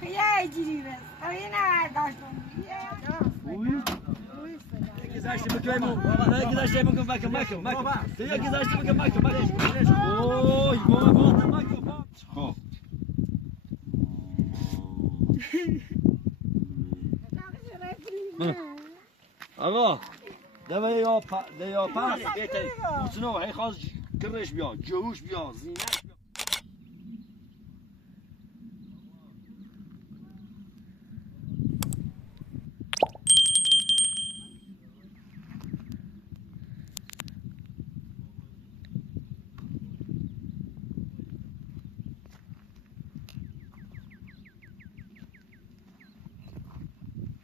خیلی جیری بس خیلی نرداشتم گذشته بکنم نه گذشته بکنم مکم دیگه گذشته بکنم مکم اوه بابا مکم خب آقا دو یا پس بهتری سنو هی خواست کرش بیا جوش بیا زینت بیا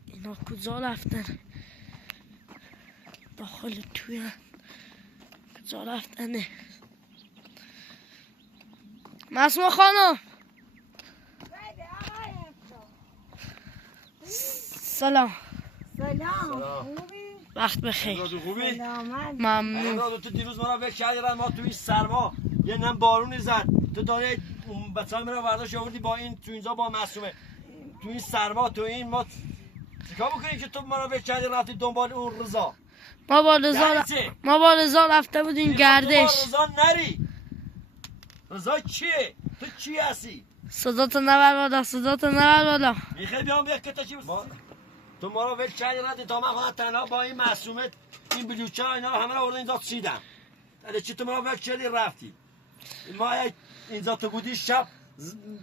اینا کجا رفتن داخل توی کجا رفتنه مسمو خانم سلام وقت بخیر خوبی؟ ممنون تو دیروز ما را فکر کردی ما تو این سرما یه نم بارونی زد تو داره بچه‌ها میرا برداشت آوردی با این تو اینجا با معصومه تو این سرما تو این ما چیکار بکنیم که تو ما را فکر کردی رفتی دنبال اون رضا ما با رضا رفته بودیم گردش تو با رضا نری رضا چیه؟ تو چی هستی؟ صداتو نبر بالا میخوای بیام بیا که تو چی تو ما را ول کردی رفتی تا من خودم تنها با این معصومه این بلوچه ها اینا رو همه رو آوردن اینجا چیدم چی تو ما را ول کردی رفتی ما اینجا تو بودی شب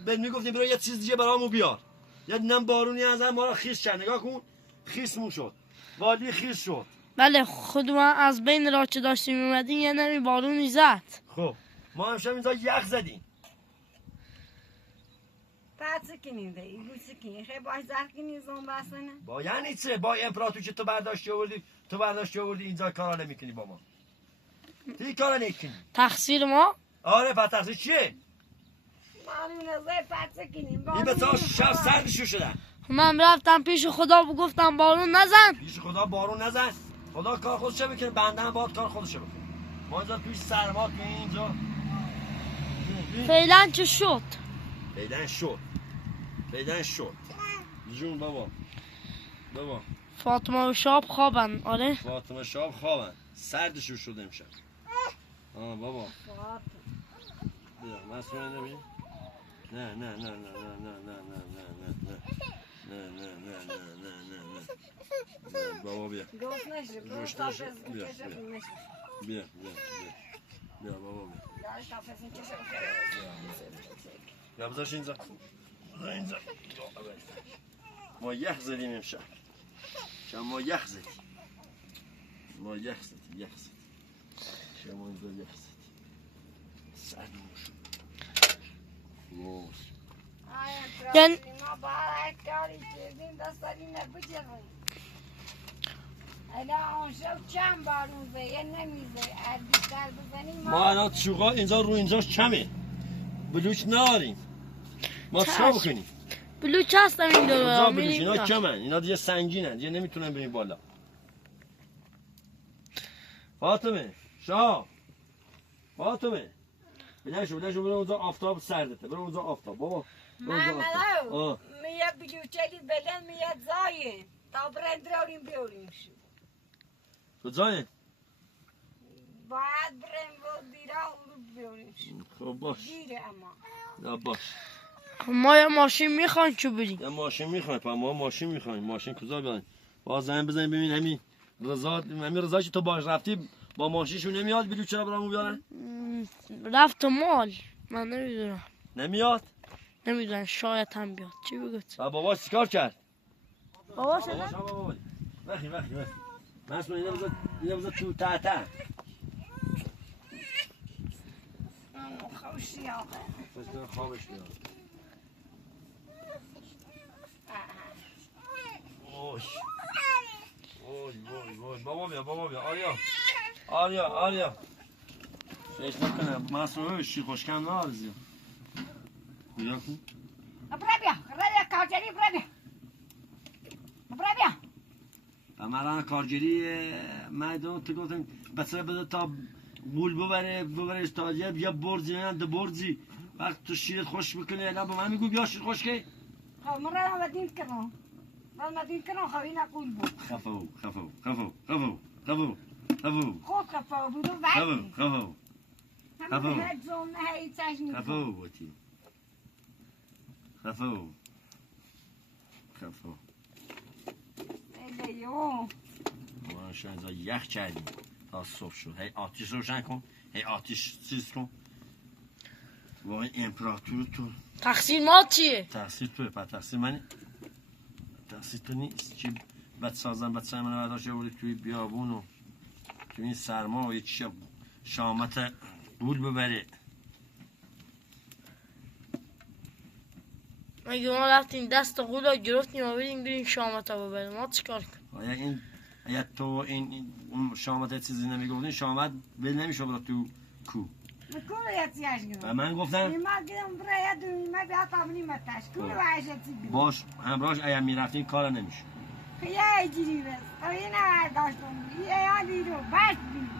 به میگفتیم برو یه چیز دیگه برامو بیار یه نم بارونی از ما را خیس کرد نگاه کن خیسمون شد وادی خیس شد بله خود ما از بین راه که داشتیم اومدیم یه نمی بارونی زد خب ما امشب اینجا یخ زدیم پس کنیم ده ایگو سکنیم خیلی باش زر کنیم زون بسنه با یعنی چه با امپراتور که تو برداشتی آوردی اینجا کارا نمیکنی با ما تو این کارا نکنی تقصیر ما آره پس تقصیر چیه معلوم نزای پس کنیم این به تا شب سردشو شدن من رفتم پیش خدا گفتم بارون نزن پیش خدا بارون نزن خدا کار خودشه بکنه بنده هم باید کار خودشه بکنه ما اینجا توی سرما توی اینجا فعلا چه شد فعلا شد جون بابا فاطمه و شاب خوابن آره فاطمه شاب خوابن سردشو شد امشب بابا بیا مسئول نبین نه بابا بیا گوش نشه بیا بابا بیا بذارش اینجا ما یخ زدیم امشب ما یخ زدیم شما اینجا یخ زدیم سردمون شد یعنی ما باید کاری کردیم دست داریم نبودیم الان اون شب چند بارون زه یه نمیزه از بیشتر بزنیم ما الان شوقا اینجا رو اینجاش کمه بلوچ ناریم ما چرا بکنیم بلوچ هستم این دو کجا بلوچ اینا کمن اینا دیگه سنگینن دیگه نمیتونن بریم بالا فاطمه شاه فاطمه بلنشو برو اونجا آفتاب سردته برو اونجا آفتاب بابا محمدو میاد بلوچلی بلند میاد زاین تا برند بیاریم شو کجایه؟ باید بریم و دیرا رو بیاریم شو خب باش دیره اما نه باش ما یه ماشین میخوایم چه بریم یه ماشین میخوایم ما ماشین میخوایم ماشین کجا بیاین باز زنگ بزنیم ببین همین رضا که تو باش رفتی با ماشینشون نمیاد بلوچه را برامون بیارن رفت مال من نمیدونم نمیاد شاید هم بیاد چی بگوت باباش چیکار کرد باباش وقتی مسئول اینه بذار تو تحته خوشی آقا خوابش بیاد وای بابا بیا آریا فکر نکنم مسئول شی خوشکم نارزی بیا کن برا کارجری برا بیا مران کارگری مردم تو گفتم بسره بده تا گول ببرش تا یه برزی نه دو برزی وقت تو شیرت خوش بکنی الان با من میگو بیا شیر خوش که خب مرا آمدین کنم آمدین کنم خوی نکن بود خفو خود خفا بود و وقتی همه هد زون هی چشمی خفو بودی خفو ایلیو ما شاید یخ کردیم تا صبح شد هی آتیش روشن کن هی آتیش چیز کن وای امپراتور تو تقصیر ما چیه؟ تقصیر توه پس تقصیر منی تقصیر تو نیست چی بد سازم بد سازم منو برداشت بودی توی بیابون و توی این سرما و یه چی شامت گول ببره مگه ما رفتیم دست قولا گرفتیم و بریم شامتا ببریم ما چیکار کنیم؟ اگه تو این شامت چیزی نمیگفتین شامت ول نمیشه برای تو کو کوله یتیاش گرم من گفتم ما گیرم برای دوی ما بیا تامنی متاش کوله وایشتی گرم باش همراهش اگه میرفتین کار نمیشه یه ایجیری بس تو این داشتم یه یادی رو بس بی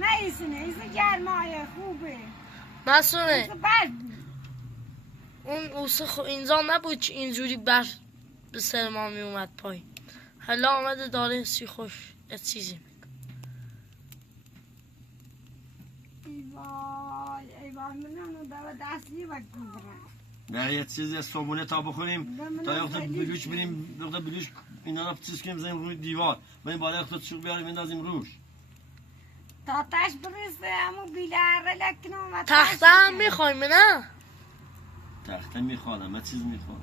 نه ایسه گرمای خوبه مسئوله ایسه بس بی اون اوسه اینجا نبود که اینجوری بر به سر ما می اومد پای حالا آمده داره سی خوش یه چیزی ای وای منم داره دستی وقت میبرن نه یه چیزی صبونه تا بخوریم تا یه وقت بلوش بریم وقت بلوش اینا رو چیز کنیم بزنیم روی دیوار بریم بالا وقت چوب بیاریم بندازیم روش تا تاش برسه همو بیلاره لکنم تخته هم میخوایم نه؟ تخته میخواد همه چیز میخواد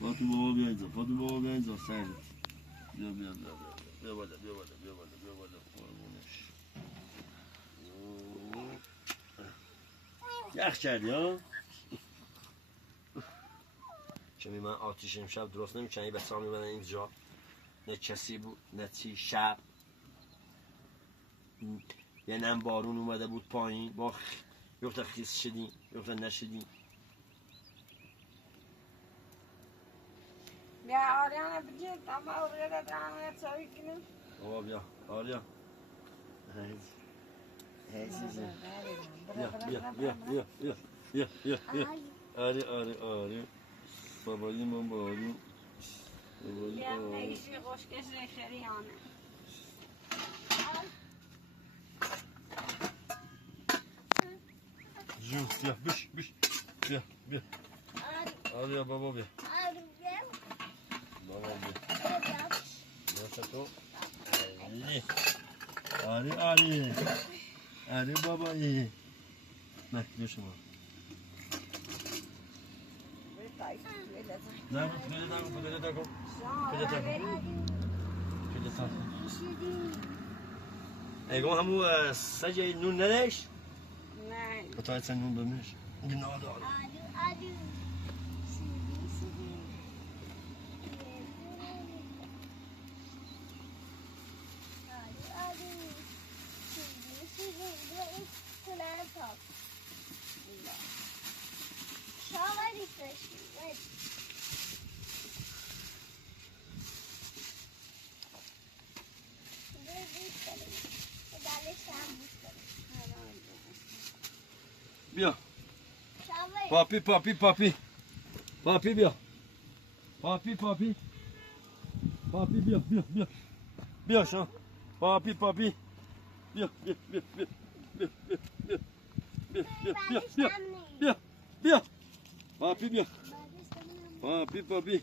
فاطمه بابا بیا اینجا فاطمه بابا بیا اینجا سر بیا بالا بیا بالا قربونش یخ کردی ها چون من آتیش امشب درست نمیکنم این بسا میبنن اینجا نه کسی بود نه چی شب یه نم بارون اومده بود پایین با یفته خیس شدیم یفته نشدیم بیا آریانه بگید اما آریانه درانه چاوی کنیم بابا بیا آریا بیا آری بابایی من بارون بیا نیشی خوشکش شریانه جون بیا بش بیا آریا بابا بیا بابا بیا بیا تو آری بابایی نه بیا شما نه بده تا کن ایگون همو سجه نون ندهش؟ نه بطاعت سن نون بمش نه داره بیا پاپی بیا پاپی بیا شما پاپی بیا پاپی بیا پاپی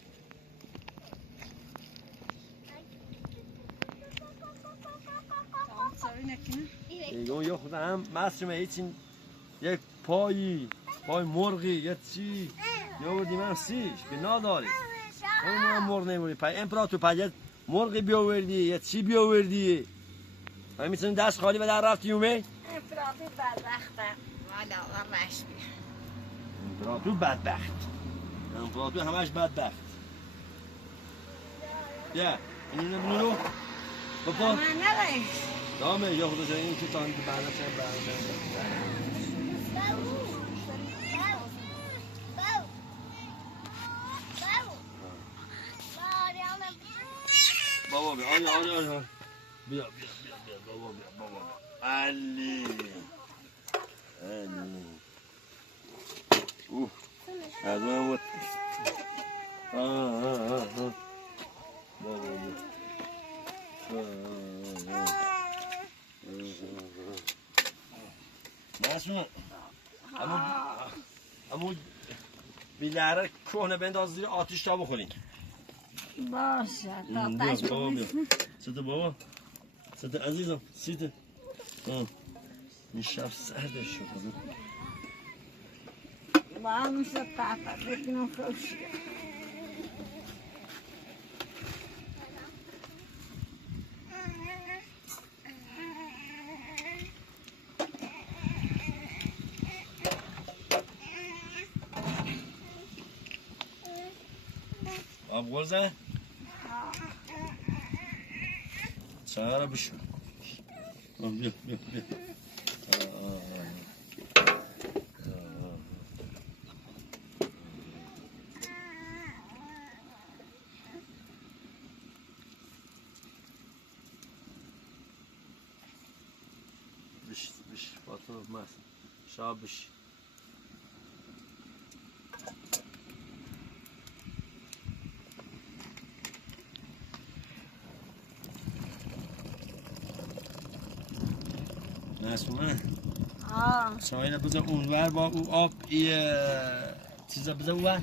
ایگون یه خودم مصرمه هیچین یک پای مرغی یه چی یه بودیم هم سیش که نداری اون هم مرغ نمیوری پای امپراتور پای مرغی بیاوردی یه چی بیاوردی پای میتونی دست خالی به در رفتی اومه امپراتور بدبختم والا همش بیا امپراتور همش بدبخت بیا اینو بلو بپا من ندهش دامه یا خدا این که تانی که برنشن بابا بیا آریا بیا بابا بیا علی از من بود مسئول اما بیلره کهنه بنداز زیر آتیش تا بخورین باشه تا بیا تشکر بابا بیا سته بابا سته عزیزم سته این شب سردش شد با همیشه تحت بکنم خوشی آب گرزه چرا بشو بیا بیا بیا بش فاطمه ماس شاب بش مسئوله شاید بذار اونور با او آب چیزا بذار اونور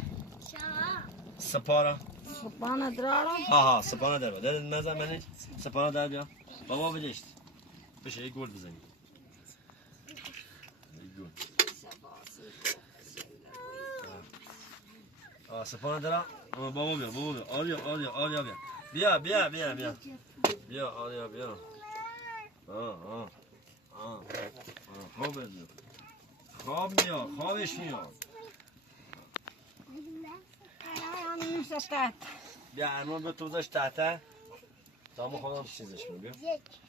سپارا سپانه درارم ها سپانه در بیا نظر منی سپانه در بیا بابا بدشت بشه یک گل بزنی یک گل سپانه در بابا بیا آریا بیا بیا آریا بیا خوابش میاد همیشه تحت بیا ارمان به تو بذارش تحته تا ما خودم چیزش کنم بیا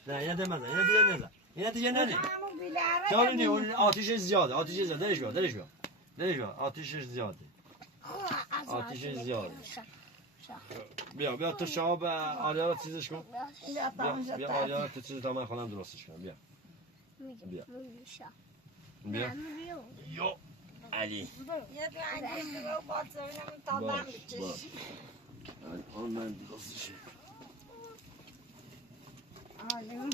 نه اینه ده مزن اینه دیگه نه همون بیلاره دارونی اون آتیشش زیاده درش بیا آتیشش زیاده بیا تو شاب آریا رو چیزش کن بیا آریا رو تو چیز تا من خودم درستش کنم بیا یو علی یه رنگی رو باز ببینم تا دم بچشی آن من درستش آلو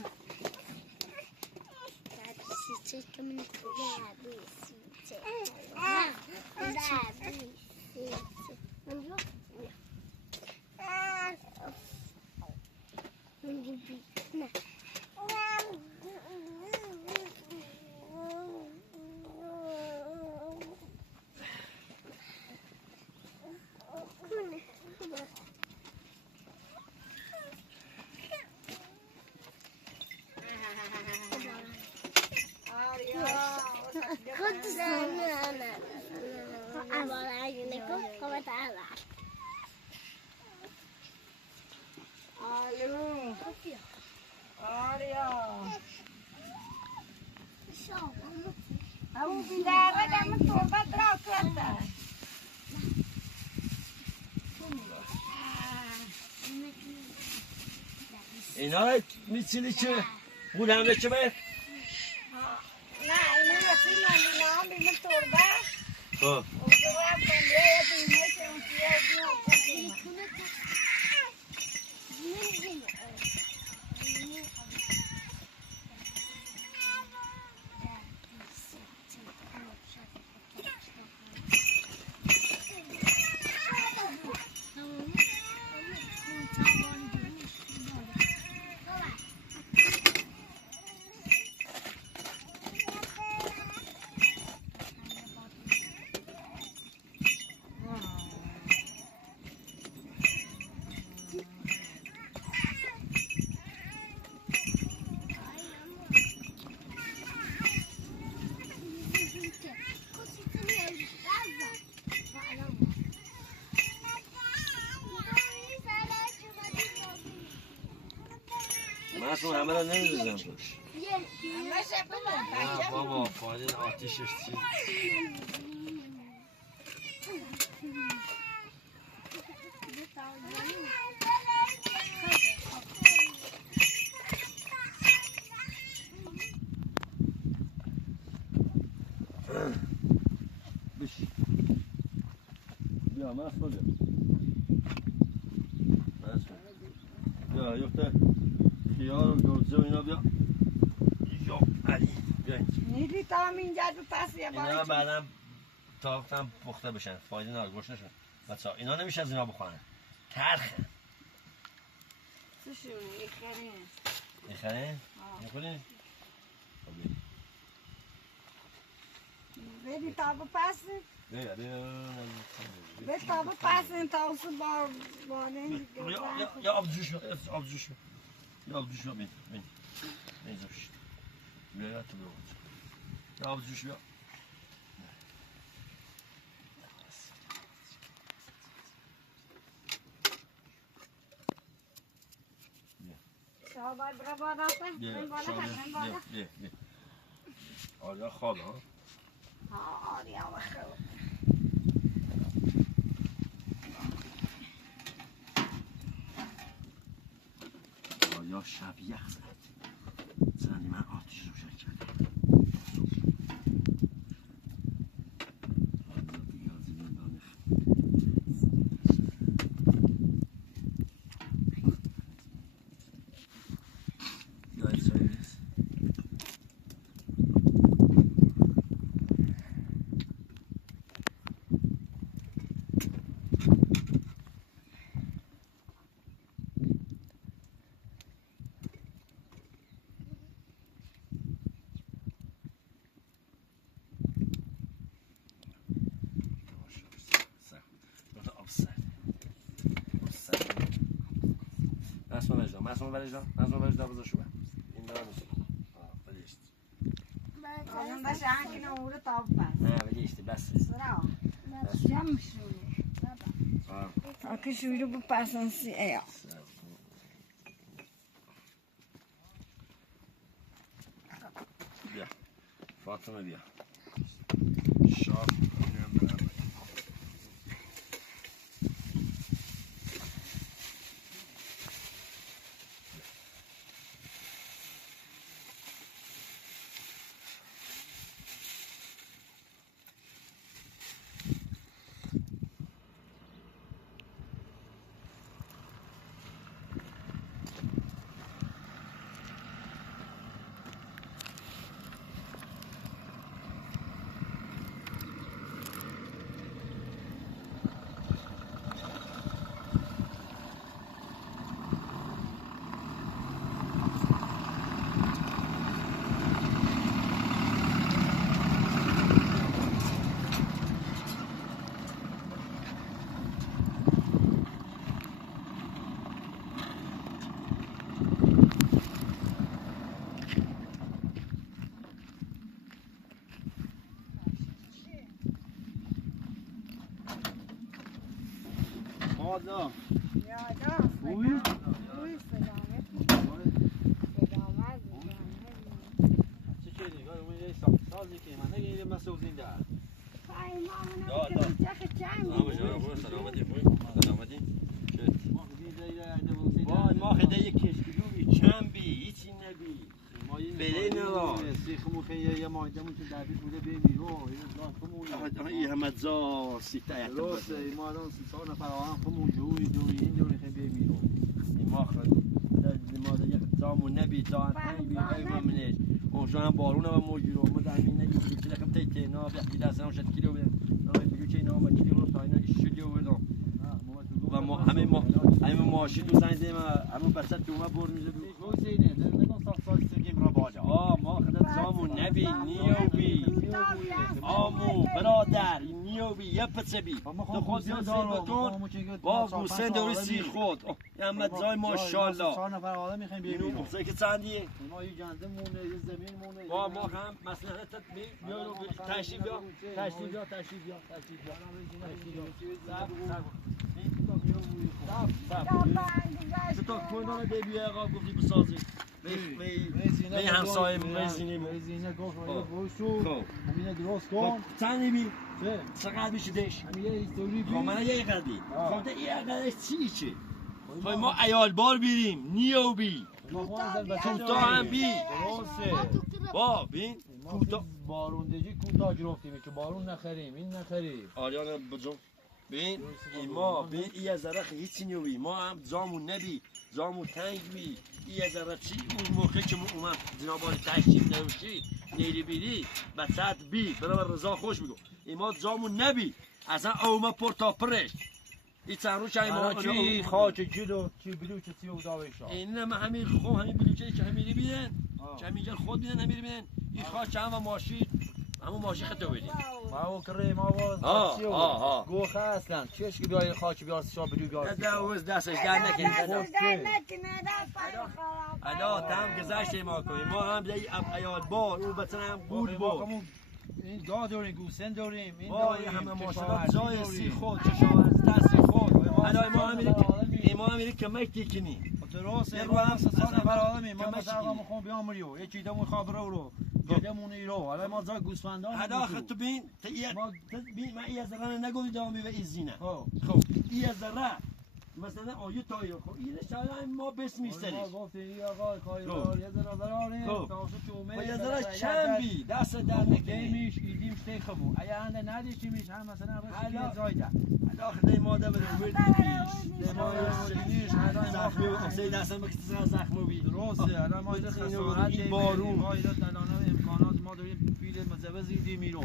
همون بیلاره دم تربت را کرده اینا رو میچینی که بول هم بچه باید؟ نه اینه نسیم نمیدونه هم بیمه تربه ها اون رو هم کنده یه بیمه که اون سیاه من اصلا همه را نمیدوزم توش همه شبه نه بابا فایده آتیشش چیز بیا مسئول بیا یخته خیار و گرزه و اینا بیا یا علی بیا نیدی تا هم اینجا تو پس یه اینا باری بعدم تا وقتم پخته بشن فایده نداره گوش نشون بچه‌ها اینا نمیشه از اینا بخورن ترخه چشون ایخرین میخرین؟ میخورین؟ بدی تا بپسید بیا به تا بپسید تا اصول بارین یا آب جوش بیا آب جوش بیا یا آب جوش بیا بین زوش بیا یا تو بیا یا آب جوش بیا شما باید برا بالا کن این بالا کن این بالا بیا آریا خوابه ها آریا و خواب آریا شب یخ زد زنی من آتیش روشن کردم مسموم برش بذار شو این دارم بلیشت اون باشه هنگی نموره تا بپس نه بلیشتی بس سرا جمع شونه آکه شوری بپسن سی ایا بیا فاطمه بیا شاف یادا خوبی؟ خوبی سلامت چی که دیگه اون یه سازی که من نگه مثل اون زنده ما خیلی یک کشکیلو چند بی هیچی نبی بله نه سیخمون خیلی یه مایدمون تو دربیت بوده بیرون این همه زار سیتا یک درسته ما الان 3 نفر هم خمون جوی این جوری خیلی بیرون ما خیلی یک زامون نبی زان منش اونجا هم بارون هم موجود ما در این نگید که لکم تیته نا بیختی دستن هم 6 کیلو بیم نامه بگو چه اینا هم کیلو رو تا اینا 6 کیلو بدم و ما همه ماشین تو زنده ما همون بسط تو ما بر میزه ما خدمت زامون نبی نیوبی آمو برادر نیوبی یه پچه بی تو خود زیادار بکن با گوسن دوری سی خود احمد زای ماشالله 4 نفر آدم میخوایم اینو بیرون گفته که چندیه ما یه جنده مونه یه زمین مونه ما هم مسئله بیارو تشریف بیا چطور کنان دبیه آقا گفتی بسازی می همسایه رزینه گفت بوشو همینه درست کن چندی بی؟ چه؟ چقدر میشه دش؟ یه هیستوری بی من یه قدی خواهده یه قدرش چه؟ خواهی ما ایال بار بیریم نیو بی کوتا هم بی با بین کوتا باروندگی کوتا گرفتیم که بارون نخریم این نخریم آریان بجم ببین ما ببین این از ذره هیچی نوی ما هم زامون نبی زامون تنگ بی این از ذره چی اون موقع که اومد جنابال تشریف نوشی نیری بیری بچت بی برای رضا خوش بگو این ما زامون نبی اصلا اومد پرتا پرش این چند روز که ما چی خاچ جلو چی بلوچ سی و داویشا این هم همین خو همین بلوچه که همیری بیدن که همینجا خود بیدن همیری بیدن این خاچ هم ماشین همون ماشین خطه بیدن ما اون کره ما باز گوخه اصلا چیش که بیای خاچ بیار شا بلو بیار دوز دستش در نکنه دستش در نکنه دست خراب الا تام گذشت ما کنیم ما هم دیگه ایال بار اون بچه هم گول بار این گا داریم گوسن داریم این ما همه ماشینات جای سی خود چشاورزی دستی خود الا ما هم میری کمک تکنی درسته رو هم سال برادمی ما مثلا میخوام بیام مریو یه چیزا میخوام برو گدمون ایرو حالا ما زا گوسفندان حالا خط بین ما این از راه نگوید دامی و ایزینه خب این از راه مثلا آیه تایو خب این شاید ما بس میستری ما گفتیم این آقا کایدار یه ذره براریم تاسو چومه و یه ذره چنبی دست در میش ایدیم شتی خبو اگه انده ندیشی میش هم مثلا حالا زایده حالا خدای ماده بده وردیش ما دیش حالا زخمی و اصلی دستم بکشید زخم بی درسته الان ما اینو خسارت بارون ما اینو الان امکانات ما داریم پیل مزوز ایدیم میرو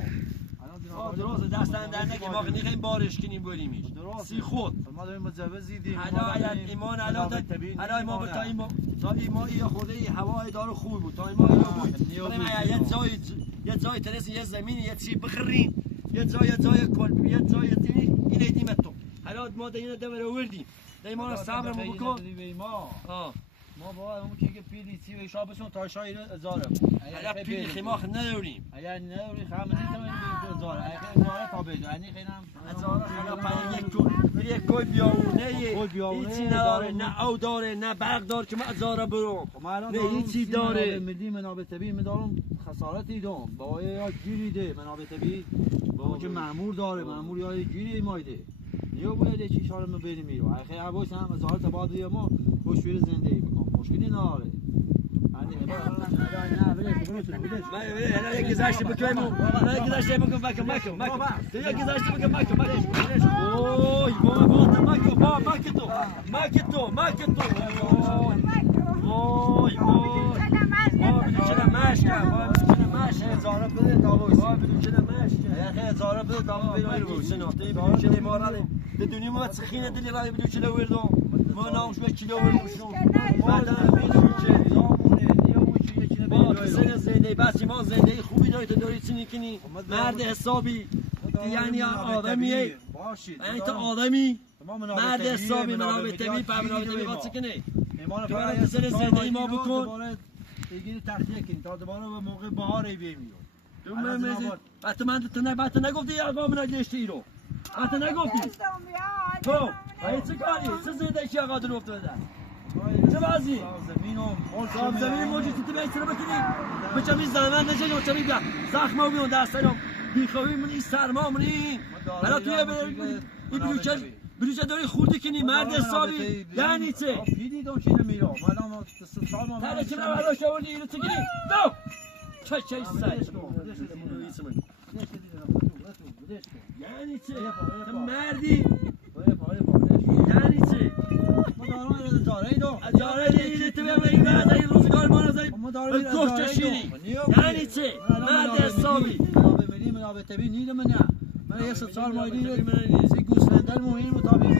درسته دستن در نگه ما نخیم بارش کنیم بریمیش سی خود ما داریم مزوز ایدیم حالا ایمان حالا ما تا ایما این خورده هوای داره خوب بود تا ایما یه جای ترس یه زمین یه چی بخرین یه جای کلب یه جای این ایدیم تو حالا ما اینو دور آوردیم ایمان صبر ما بکن ما با اون که پیلی سی و شابسون تا شایر هزاره حالا پیلی خیماخ نداریم اگر نداری خام نمیتونیم به هزاره اگه هزاره تا بده یعنی خیلی هزاره حالا پای یک کوی بیاونه هیچی نداره نه او داره نه برق داره که ما هزاره برم نه هیچی داره مدی منابع طبیعی میدارم خسارت دیدم با یا گیری ده منابع طبیعی با که مأمور داره مأمور یا گیری مایده نیو باید چی شاره ما بریم میرو اگه عباس هم هزاره تا بعد ما خوشویر زندگی میکنم مشکلی نداره انا گذاشت بكم انا گذاشت بكم يا گذاشت بكم اوه ما چرا ماشي هزاره بده داووس چرا ماشي يا هزاره بده داووس بيرو سنوتي بيجي ما راه الدنيا ما تسخينه دلي راه بدو چلو وردو ما ناوش به چلو وردو بعد سن زنده بچه ما زنده خوبی داری تو داری چی میکنی مرد حسابی یعنی آدمیه یعنی تو آدمی مرد حسابی منابع طبیعی پر منابع طبیعی قاطی کنه تو برای سن زنده ما بکن دیگه تخلیه کنی تا دوباره به موقع بهار بیمی تو من تو نگفتی آقا من گشتی رو تو نگفتی تو ای چه کاری چه زنده چی آقا درو افتاده چه بازی زمین موجودی تو بیشتر بکنی بچمی زمان نجی و چمی بیا زخم و بیون دستانم بیخوابی منی سرما منی حالا توی بلوچه داری خوردی کنی مرد حسابی یعنی چه پیدی دون چی نمیرو مادام سال ما تا چه برای شوردی اینو چه گیری دو چه سای یعنی چه مردی یعنی چه اجاره دیگه تو ببری بعد این روزگار ما نزدی گوشت شیری یعنی چه مرد حسابی منابع طبیعی نیدم نه من یه سال مایدی سی گوسفندان مهم مطابق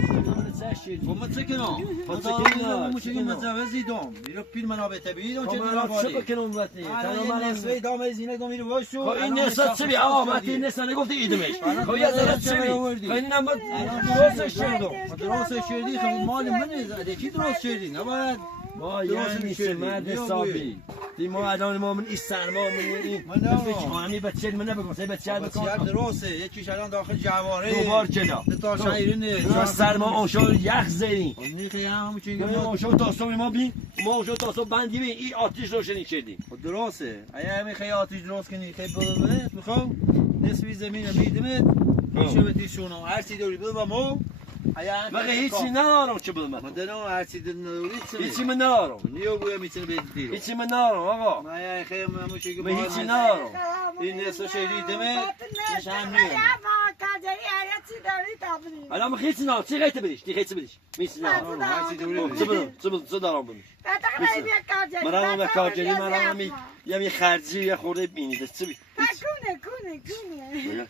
خب چه کنم مشکل مزوزی دام میرو پیل منابع طبیعی دام چه چه بکنم وقتی من اسوی دام زینه دام میرو وایسو این نسات چه بی آقا من این نسات نگفتی ایدمش خب یه ذره چه بی اینم درستش کردم درستش کردی خب مال منه زده کی درست کردی نباید ما یعنی چه مرد حسابی دی ما الان ما من این سرما من این فکر بچه من نبگم سه بچه بکن درسته یکیش الان داخل جواره دوبار چدا تا شایرینه سرما آنشو یخ زنی نیخه هم چیزی ما آنشو تا صبح ما بی ما آنشو تا صبح بندی بی این آتش روشنی کردیم درسته اگه همین خیلی آتش درست کنی خیلی بلده میخوام نصفی زمین میدمت میشه به تیشونم هر چی داری بده با ما مگه هیچی ندارم چه بدم من دارم هر چی نداری هیچی من ندارم نیو گویا میتونه به دیرو هیچی من ندارم آقا من خیلی مموشی که هیچی ندارم این نصف شهری دمه نشان نیو کارجری هر چی داری تابری الان ما خیلی نه چی قیت بریش دی خیلی بریش میسی نه چه دارم بمیش تقریبا بیا کارجری مرا من کارجری مرا همی یه خرجی یه خورده بینید چی کونه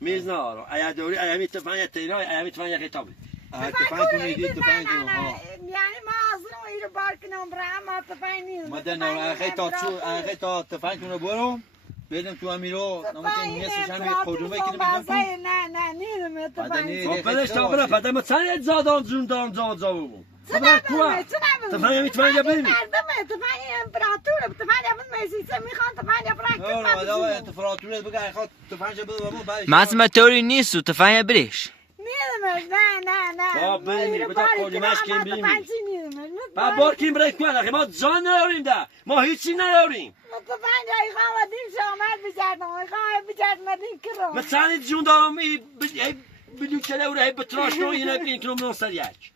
میز نه آرا ایا دوری ایا می تفنگ تینا ایا می تفنگ خیتابی تفنگتون ایدید تفنگتون ها یعنی ما آزرم ایرو بار کنم برای ما تفنگ نیست مدن اخی تا تفنگتون رو برم بدم تو امیرو نمکن نصفش هم یه قدومه کنیم نه نیرم تفنگ خب بدش تا برا پدر ما چند زادان جون دارم زاو تفنگ می تفنگ بریم تفنگ امپراتور تفنگ من میسیسه میخوان تفنگ نه تفراتورت بگه خواهد تفنگ بده بابا بعدش مازم توری نیست و تفنگ بریش نیرمش نه با بریم بتا قدومش کیم بریم تفنگ نیرمش با بار کیم بریک کن ما جان نداریم ده ما هیچی نداریم تفنگ ای خواهد دیم شامل بجردم ای خواهد بجردم دیم کرم ما چند جون دارم بلیو کله او را بتراش نو اینه بین کنم نو سر یک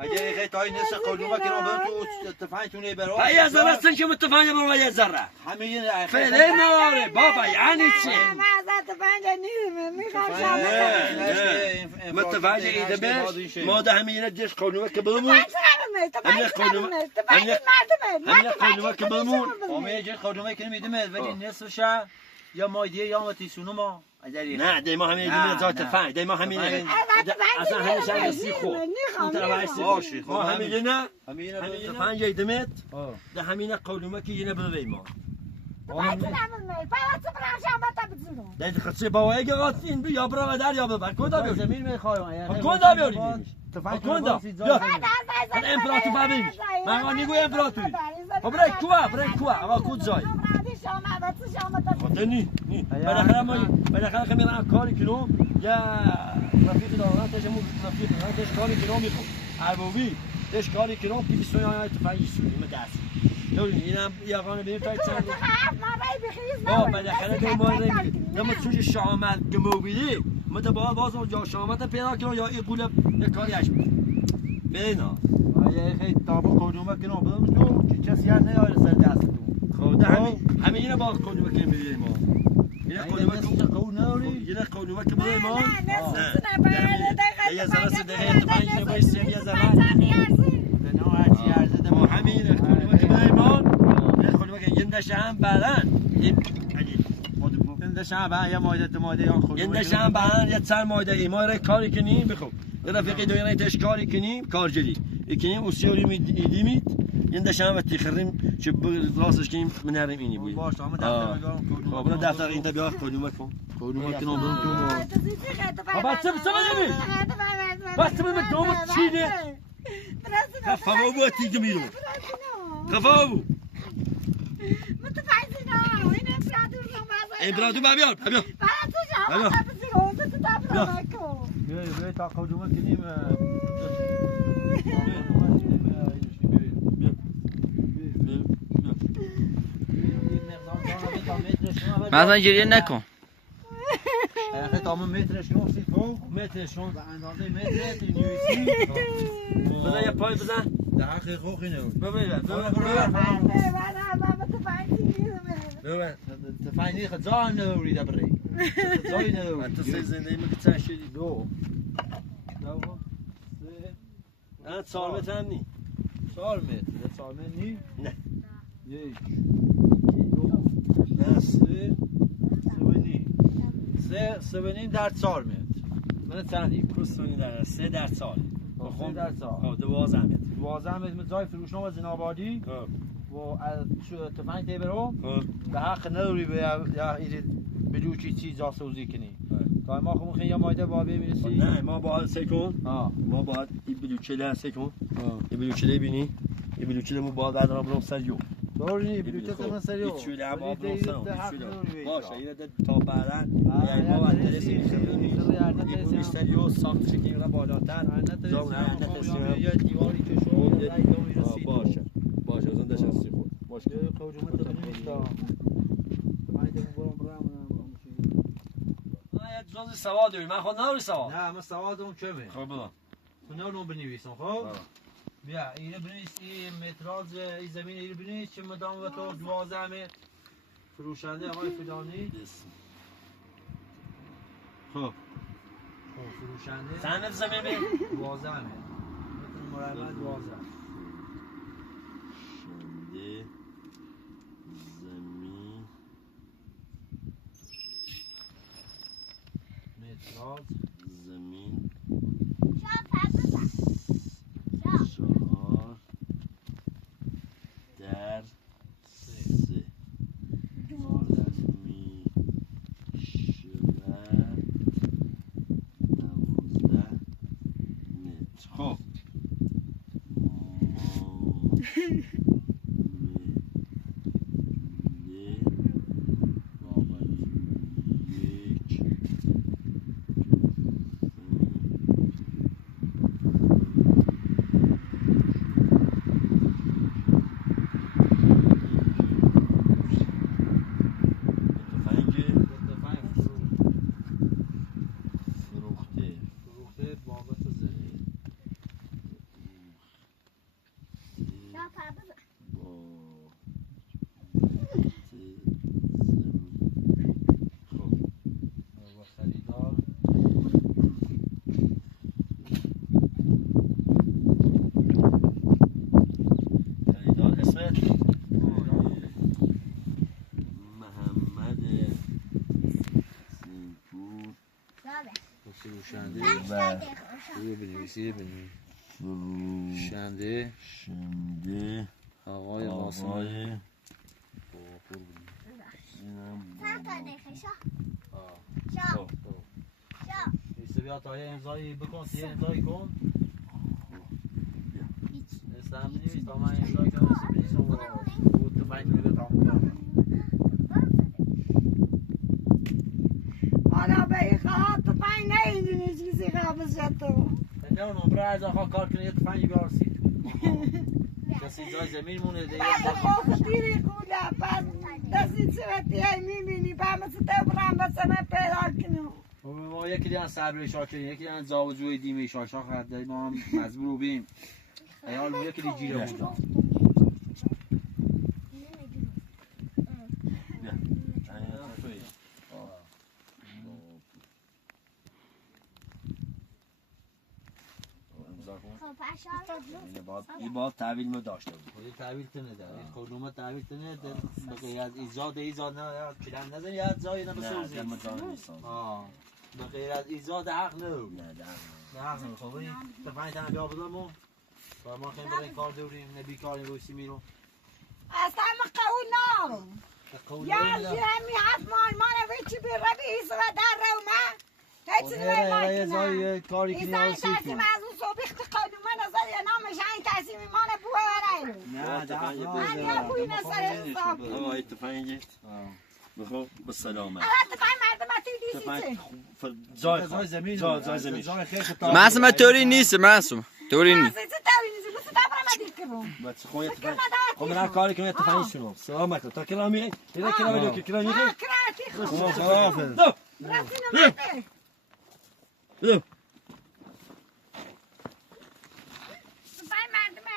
اگه اخی تا این نصف قدومه کنم بدم تو تفنگتون برو های از ذره سن که متفنگ برو یه ذره همه فعلا نداره بابا یعنی چی من از تفنگ نیرم میخوام شامل متفنگ ایده بش ما ده همین دش قانون که بلمون همین قانون که بلمون همه جه قدومه کنیم ایده ولی نصفش یا مایدیه یا متیسونو ما نه ده ما همین ایده زات تفنگ ده ما همین اصلا همین شنگ سی خو اون طرف باشه ما همین نه همین تفنگ ایده مت ده همین قانون که اینه بلوی ما ده خصی با اگه قاطین بیا برا در یا ببر کجا بیاری زمین میخوایم کجا بیاری تفنگ کجا بیا امپراتور ببین من نیگو امپراتور خب برای کوا اما کجای خاطر نی بالاخره که میرم کاری کنم یا رفیق دارم تشمون رفیق دارم تش کاری کنم میخوام عربوی تش کاری کنم پیشون یا تفنگ سوری دست دورین اینم یاقانه بریم تا چند بالاخره دو ماه نمیگه نما چون شامل گموبیلی متبا باز جا شامت پیدا کنم یا این قول یک کاری اش بینا آیا خیلی تابو قدومه کنم بدم تو که کسی هر نیاره سر دستتون خب همین اینو باز قدومه کنیم بریم ما اینه قدومه که قول نداری اینه قدومه که بریم ما نه یه ذره سه دقیقه تفنگ باید سیم یه ذره نه هرچی عرضه ما همین قدومه که بریم ما اینه قدومه که یندش هم بعدن یندش هم بعد یه مایده یا خود یندش هم بعدن یه چند مایده ای ما را کاری کنیم بخوب رفیقی دویره تش کاری کنیم کارجلی کنیم اوسیوری میدیمید یندش هم تخریم چه راستش کنیم منریم اینی بود باشه اما دفتر میگم خب دفتر این بیا قدومه کن قدومه کنم برم تو بابا چه بزنی بس به دوم چیده خفا بو تیگ میرو خفا بو امپراتور بیا بیا تا قدومه کنیم مثلا گریه نکن خیلی تمام مترش نوشید مترشون و اندازه متر نویسی بزن یه پای بزن دقیقه خوخی نوید ببین تفنگی خزان نوری دبری خزای نوری انت سه زندگی مگه چشیدی دو نه 4 متر هم نی 4 متر 4 متر نی نه 1 2 نه 3 سه در 4 متر من چندی کسونی در 3 در سال 3 در سال 12 متر 12 متر جای فروشنامه زنابادی و از تفنگ تبرو به حق نداری به یا بدو چی جاسوزی کنی تا ما خب خیلی مایده با میرسی نه ما باید سکون ما باید این بلوچه سکون این بلوچه بینی این بلوچه مو باید بعد برام سریو دورنی بلوچه من سریو چوله هم برام باشه اینه تا بعدن یعنی ما باید درسی این سریو ساخت شکلی را بالاتر زون یا دیواری که شو باشه از اون داشتم سی خود باشه قوجمه تو نمیستا تفنگ برام نه جز سواد داری من خود نداری سواد نه من سوادم کمه خب بلا خونه بنویسم خب بیا اینو بنویس این متراژ این زمین اینو بنویس چه مدام و تو 12 متر فروشنده آقای فلانی خب فروشنده سند زمین بی 12 متر مربع 12 شنده زمین مترات زمین شب پس بزن. شب. 4 در 3 زمین شبر 12 متر خب فروخته بابت زمین شب پس بزن. و خریدار خریدار اسمت محمد سینپور شبه. فروشنده و روی بنویسی فروشنده شنده آقای قاسم آقای چند تا دقیقه شب. آه. شب. شب. ایسته بیا تا یه امضایی بکن یه امضایی کن استم بنویس تا من امضایی کنم ایسته بنویس و بود تفنگ میده تموم کنم حالا به این خواهد تو پنج نیدین هیچ کسی قابض شد تو. نه نمره از آخوا کار کنی یه تفنگی بیارسی کسی جای زمین مونه دیگه بعد خواه دیری کوله بعد دستی چوتی های میبینی بعد مثل تبرم بسه من پیدا کنم. ما یکی دیگه صبر شاکرین یکی دیگه زاوجوی دیمه شاشا خرده ما هم مجبور بیم ایال بوده که جیره بودم این باید تحویل ما داشته بود خودی تحویل تنه در این خودنومه تحویل تنه در بقیه از ایزاد نه یا کلن نزن یا زایی نه نبسوزی در مجال نیستم به غیر از ایزاد حق نو نه در نه حق نو خب این تفنگ تنه بیا بودم و ما خیلی برای کار دوریم نبی کاری رویسی میرو اصلا من قول نارم یا زیمی حد مال ویچی بی ربیس و در رو من هیچی یه زایی کاری کنی ایسان آسی کسی کن از اون صبح قول من نظر یا نامش این کسی میمانه بوه نه در من یا بوی نظر حساب آقا این تفنگت بخو به سلامت الان تفنگ مردمتی دیسی چه؟ زای زمین زای زمین معصوم من طوری نیست معصوم طوری نیست چه تاوی نیزی بسه دابرم دید کرون بچه خو یه تفنگ خب من کاری کنم تفنگ شنو سلامت تا کلامی دیگه کلامی که کلامی کراتی خوب خلافه رفتی نمته دو تفنگ مردمه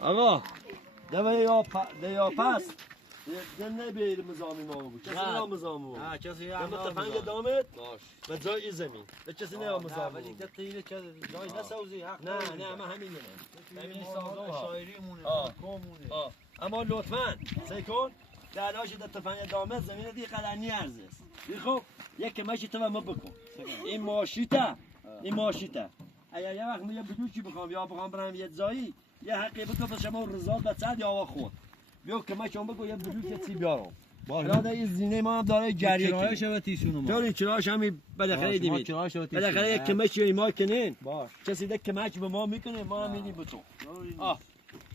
آقا یا پس ده نبیر مزامی ما بود کسی نه مزامی ما نه کسی دم تفنگ دامت و جای زمین به کسی نه مزامی ولی که تیله که جای نسوزی حق نه من همین نه همین سازم شاعری مونه کومونه اما لطفاً سعی کن دلاش در تفنگ دامت زمین دی قدرنی ارزه خب یک ماشی تو ما بکن این ماشیته اگر یه وقت میگه بلوچی بخوام یا بخوام برم یه جایی یه حقی بکن شما رضا بچد یا خود بیا که ما شما بگو یه بلوچ چی بیارم باشه این زینه ما هم داره جریه کرایه شو تیسونو ما داری کرایش هم بالاخره دیدید بالاخره یک کمچ ما کنین باش کسی یک کمچ به ما میکنه ما هم میدیم به تو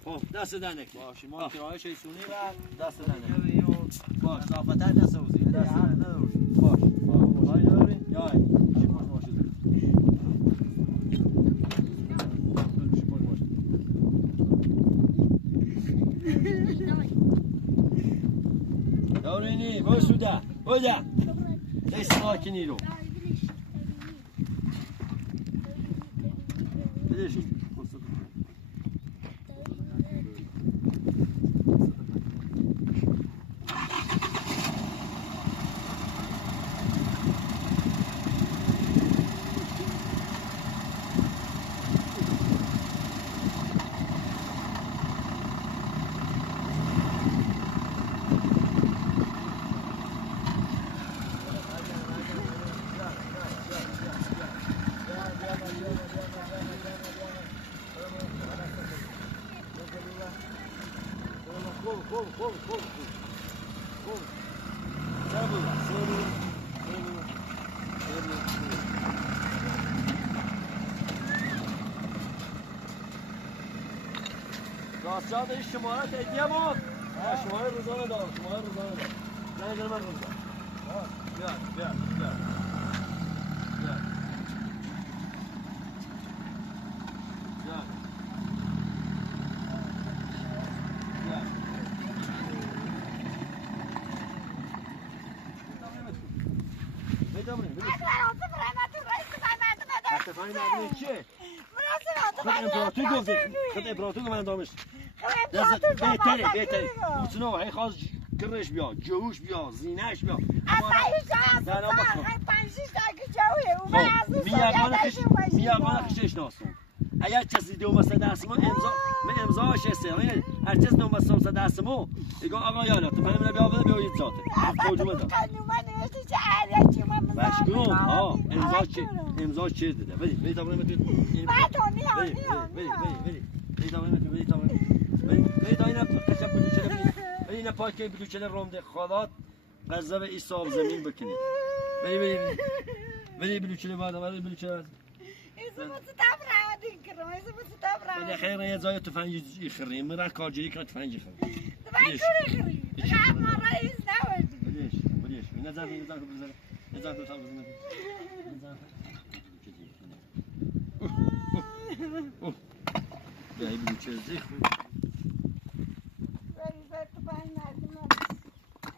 خب دست دنک باشه ما کرایه شیسونی و دست دنک باش صافتر نسوزی دست دنک باش باش یای دورینی باشوده بوده ساکنی رو بدش راستا داری شماره تهدیه بود شماره روزانه دار شماره روزانه دار زنگ من روزانه بیا بیا بیا بیا خد امپراتور من دامش بهتره سنو هی خواست کرش بیا جوش بیا زینش بیا میاقان خشش ناسون اگر کسی دو مسا دستمو امضاش هسته هر کس دو مسا دستمو اگه آقا یادت من بیا بده بیایید ذاته کجومه داد بشکن امضاش چیز داده بری تا بریم این پاکی بلوچه رونده خالات غذاب ایساب زمین بکنید بری بلوچه بعد بلوچه بده خیر یه جای تفنگی خریم من کارجویی کنم تفنگی خریم بدیش نزن بیایی بلوچه زیخ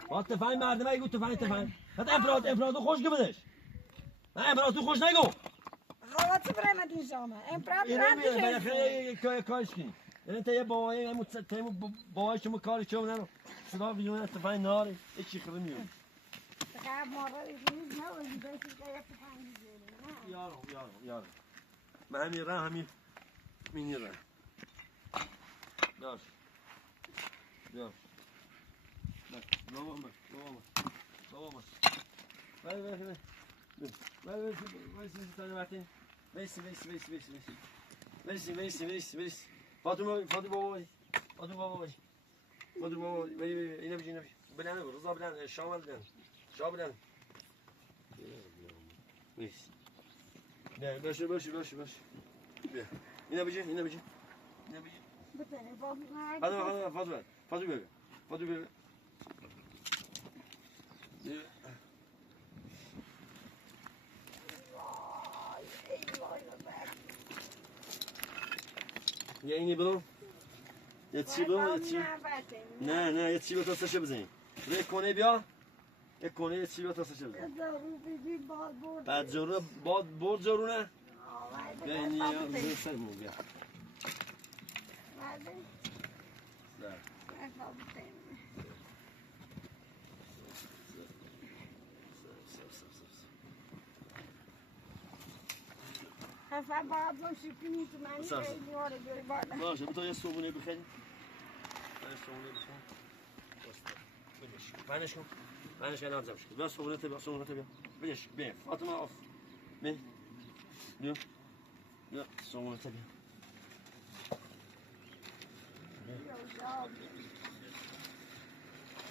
با تفنگ مردمه ایگو تفنگ حتی امپراتور خوش گبدش نه امپراتور خوش نگو خالات برای مدین شامه اینه خیلی کارش کنی یعنی تا یه بابایی شما کاری چون نرو صدا بیونه تفنگ ناری ایچی خیلی میون خب مارا ریز نوازی بسی که یه تفنگی زیره یارو من همین راه همین مینی راه داش بابا Versi. Fatıma baba. Yine bir bilen bu. Rıza bilen, Şamal bilen. Şah bilen. Versi. Ne, başı. Yine bir. Hadi Fatı böyle. یه اینی برو یه چی برو نه یه چی برو تا سشه بزنیم یک کنه بیا یک کنه یه چی برو تا سشه بزنیم بعد جورونه باد جورونه بیا اینی یا زیر سرمون بیا حسن باید باشی کنی تو منی خیلی واره بیاری بالا باشه بتا یه صبونه بخیریم پنش کن کنم زمش کن بیا صبونه تا بیا بگش بیا فاطمه آف بیا صبونه تا بیا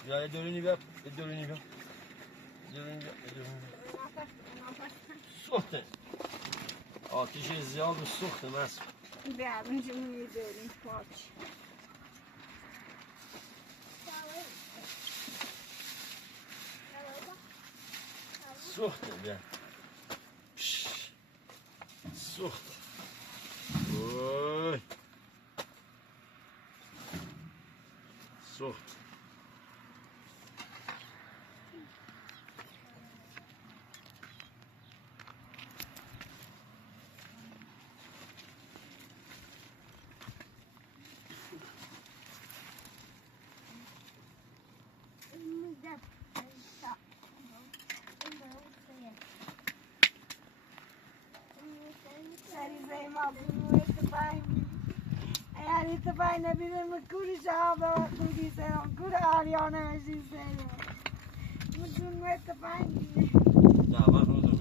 بیا یه دورینی بیا سخته آتیش زیاد و سخته مسئول بیاد اونجا میداریم پاچ سخته بیا سخته اوی سخته اتفاقی نبیدیم کوری شهاب و کوری سرم کوری آریانه هشی سرم مجون اتفاقی نه من خودم